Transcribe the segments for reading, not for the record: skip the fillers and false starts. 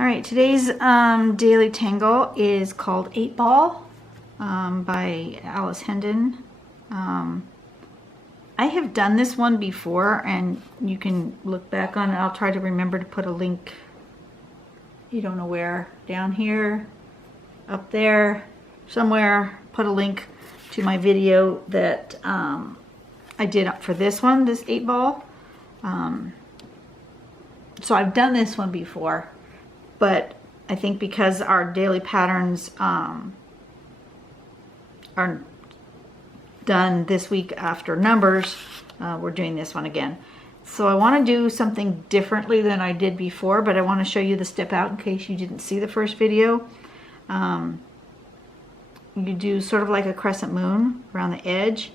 All right, today's daily tangle is called 8 Ball by Alice Hendon. I have done this one before, and you can look back on it. I'll try to remember to put a link, you don't know where, down here, up there, somewhere, put a link to my video that I did for this one, this 8 Ball. So I've done this one before, but I think because our daily patterns are done this week after numbers, we're doing this one again. So I want to do something differently than I did before, but I want to show you the step out in case you didn't see the first video. You do sort of like a crescent moon around the edge,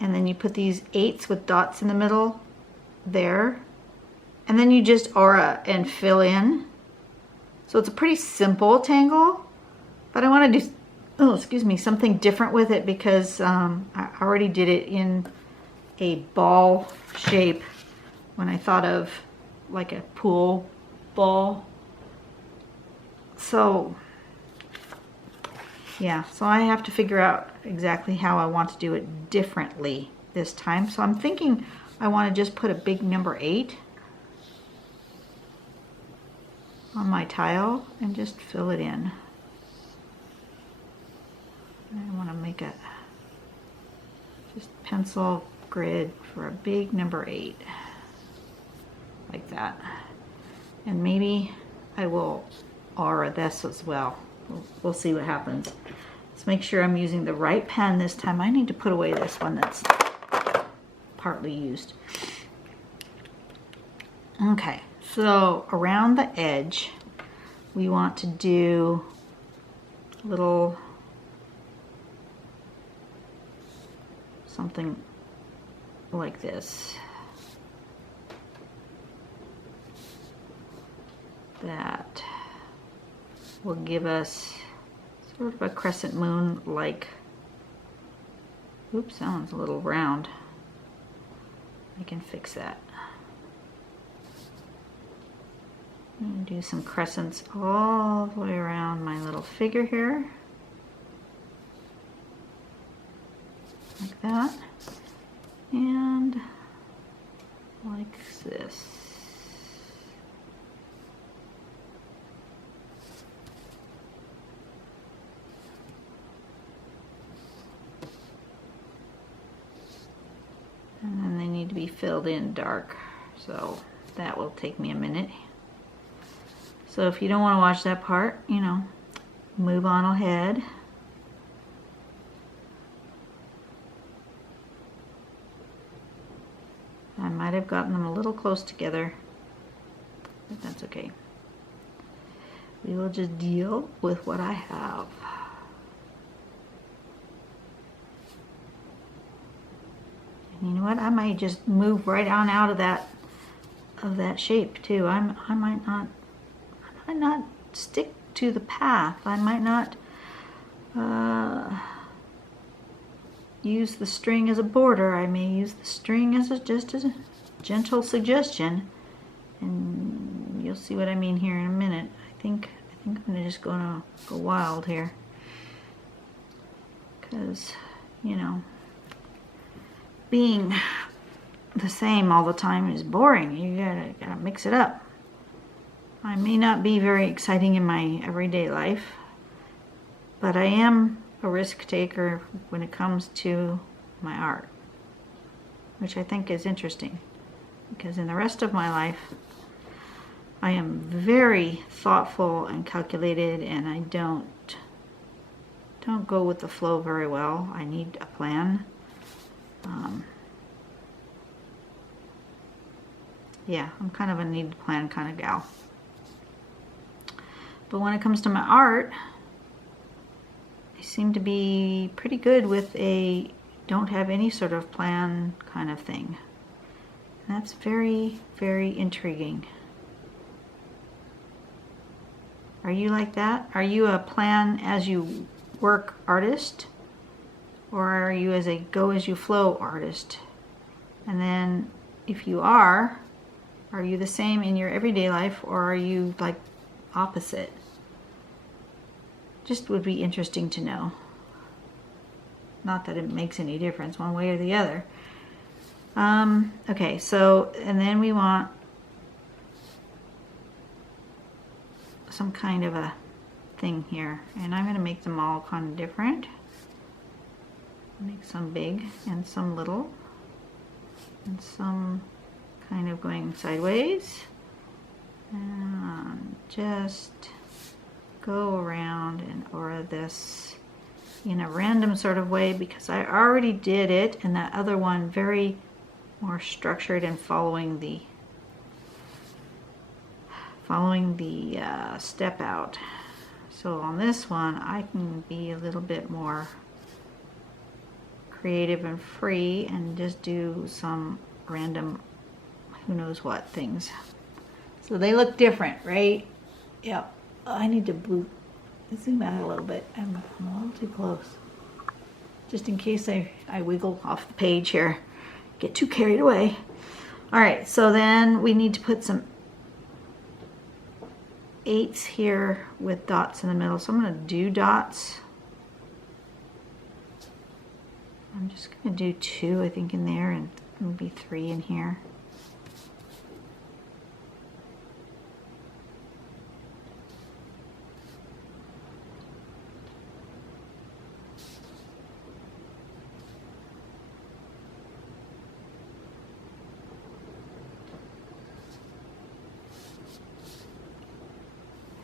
and then you put these 8s with dots in the middle there, and then you just aura and fill in. So it's a pretty simple tangle, but I want to do, oh, excuse me, something different with it because I already did it in a ball shape when I thought of like a pool ball. So yeah, so I have to figure out exactly how I want to do it differently this time. So I'm thinking I want to just put a big number 8 on my tile and just fill it in. I want to make a just pencil grid for a big number 8 like that, and maybe I will aura this as well. We'll see what happens. Let's make sure I'm using the right pen this time. I need to put away this one that's partly used. Okay, so around the edge we want to do little something like this. That will give us sort of a crescent moon like, oops, that one's a little round. I can fix that. I'm going to do some crescents all the way around my little figure here. Like that. And like this. And then they need to be filled in dark, so that will take me a minute. So if you don't want to watch that part, you know, move on ahead. I might have gotten them a little close together, but that's okay. We will just deal with what I have. And you know what? I might just move right on out of that shape too. I might not stick to the path. I might not use the string as a border. I may use the string as just as a gentle suggestion, and you'll see what I mean here in a minute. I think I'm just gonna go wild here, because you know, being the same all the time is boring. You gotta mix it up. I may not be very exciting in my everyday life, but I am a risk taker when it comes to my art, which I think is interesting, because in the rest of my life I am very thoughtful and calculated, and I don't go with the flow very well. I need a plan. Yeah, I'm kind of a need to plan kind of gal. But when it comes to my art, I seem to be pretty good with a don't have any sort of plan kind of thing. And that's very, very intriguing. Are you like that? Are you a plan as you work artist? Or are you as a go as you flow artist? And then if you are you the same in your everyday life, or are you like opposite? Just would be interesting to know. Not that it makes any difference one way or the other. Okay, so, and then we want some kind of a thing here. And I'm going to make them all kind of different. Make some big and some little. And some kind of going sideways. And just go around and aura this in a random sort of way because I already did it, and that other one very more structured and following the step out. So on this one I can be a little bit more creative and free and just do some random who knows what things. So they look different, right? Yep. I need to zoom out a little bit. I'm a little too close. Just in case I wiggle off the page here. Get too carried away. All right, so then we need to put some 8s here with dots in the middle. So I'm going to do dots. I'm just going to do 2, I think, in there, and maybe 3 in here.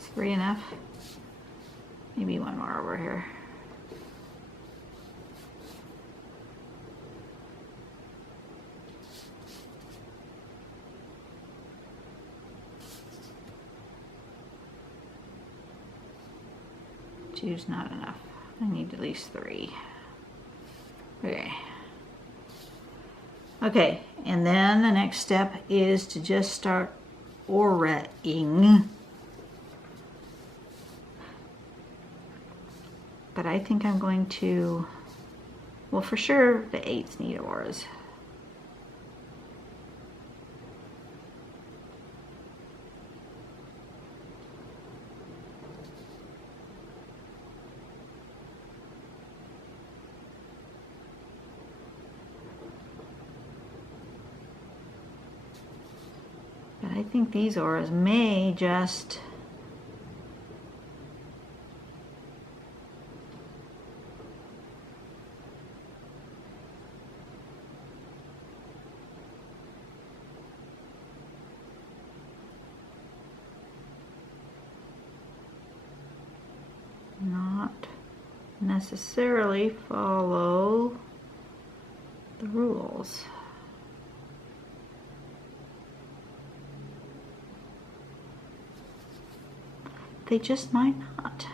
Is 3 enough? Maybe one more over here. Two's not enough. I need at least 3. Okay. Okay, and then the next step is to just start auraing. But I think I'm going to, well, for sure the 8s need auras. But I think these auras may just not necessarily follow the rules. They just might not.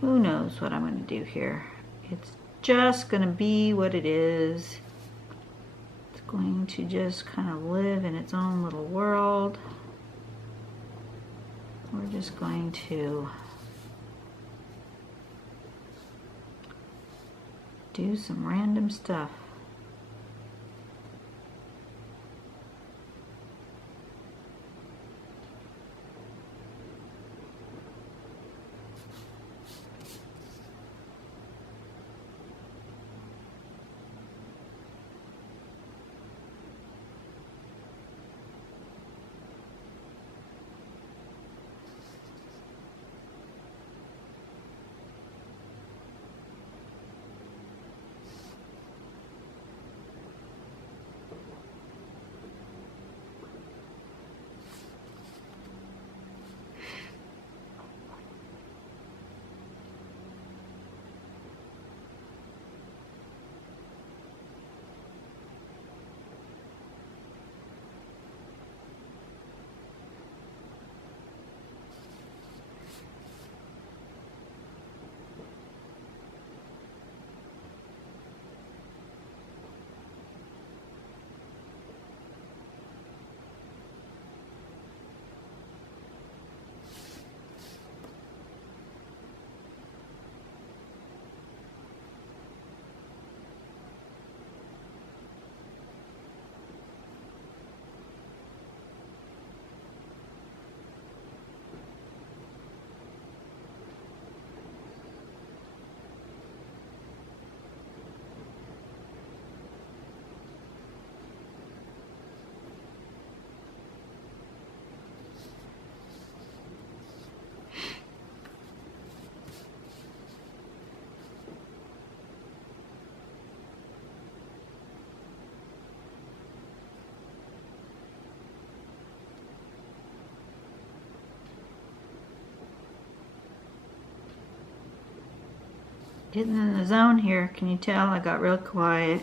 Who knows what I'm going to do here. It's just going to be what it is. It's going to just kind of live in its own little world. We're just going to do some random stuff. Getting in the zone here. Can you tell? I got real quiet.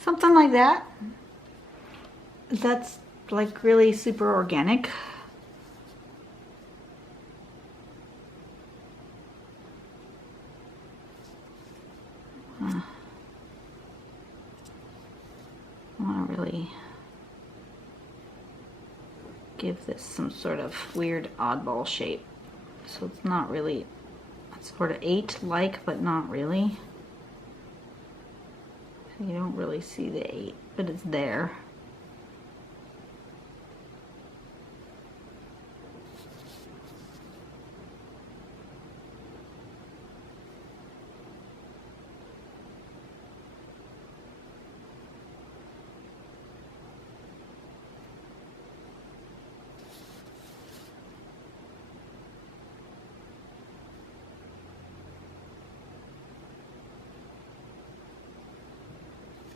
Something like that. That's like really super organic. I want to really give this some sort of weird oddball shape. So it's not really, it's sort of 8-like, but not really. You don't really see the 8, but it's there.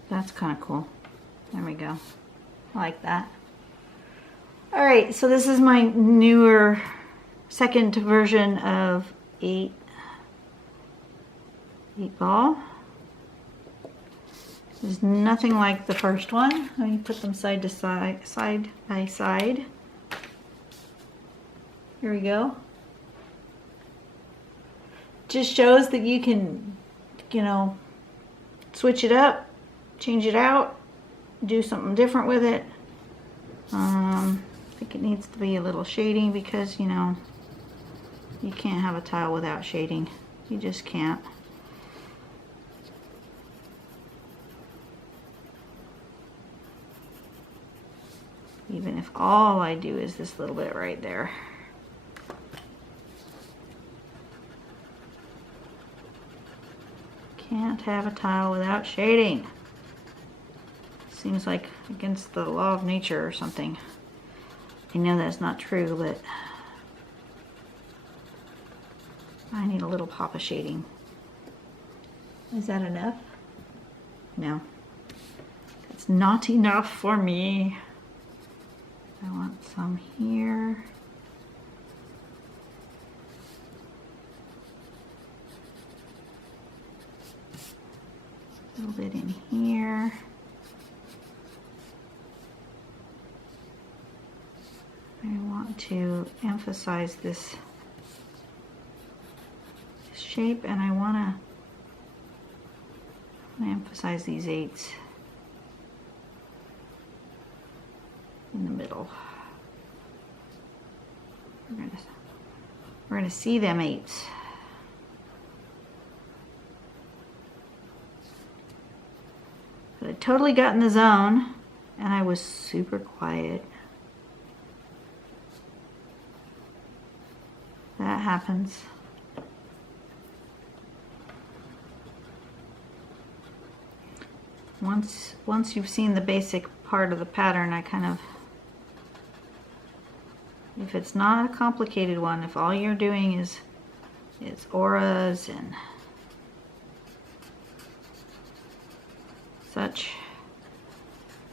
That's kind of cool. There we go. I like that. All right, so this is my newer second version of 8 ball. There's nothing like the first one. Let me put them side by side. Here we go. Just shows that you can, you know, switch it up, change it out, do something different with it. I think it needs to be a little shading because, you know, you can't have a tile without shading. You just can't. Even if all I do is this little bit right there. Can't have a tile without shading. Seems like against the law of nature or something. I know that's not true, but I need a little pop of shading. Is that enough? No. It's not enough for me. I want some here. A little bit in here. I want to emphasize this shape, and I want to emphasize these 8s in the middle. We're gonna see them 8s. But I totally got in the zone, and I was super quiet. That happens. Once you've seen the basic part of the pattern, I kind of, if it's not a complicated one, if all you're doing is auras and such,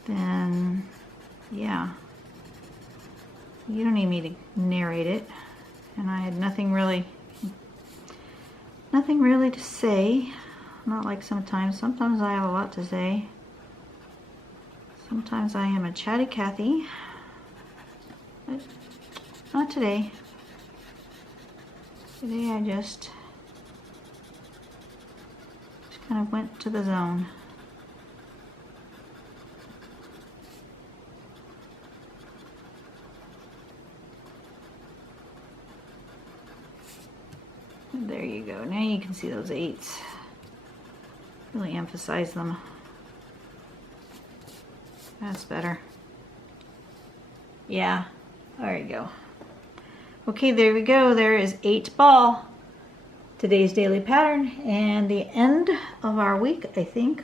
then yeah, you don't need me to narrate it. And I had nothing really to say. Not like sometimes. Sometimes I have a lot to say. Sometimes I am a chatty Cathy. But not today. Today I just kind of went to the zone. There you go. Now you can see those 8s. Really emphasize them. That's better. Yeah. There you go. Okay, there we go. There is 8 ball. Today's daily pattern and the end of our week, I think.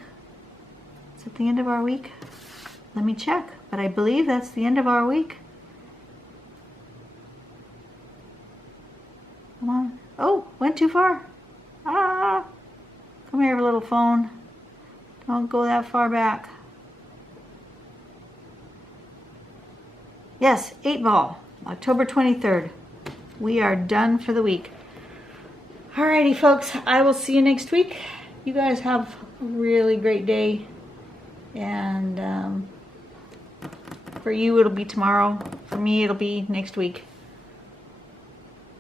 Is it the end of our week? Let me check. But I believe that's the end of our week. Come on. Oh, went too far. Ah! Come here, little phone. Don't go that far back. Yes, 8 ball. October 23rd. We are done for the week. Alrighty, folks. I will see you next week. You guys have a really great day. And for you, it'll be tomorrow. For me, it'll be next week.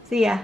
See ya.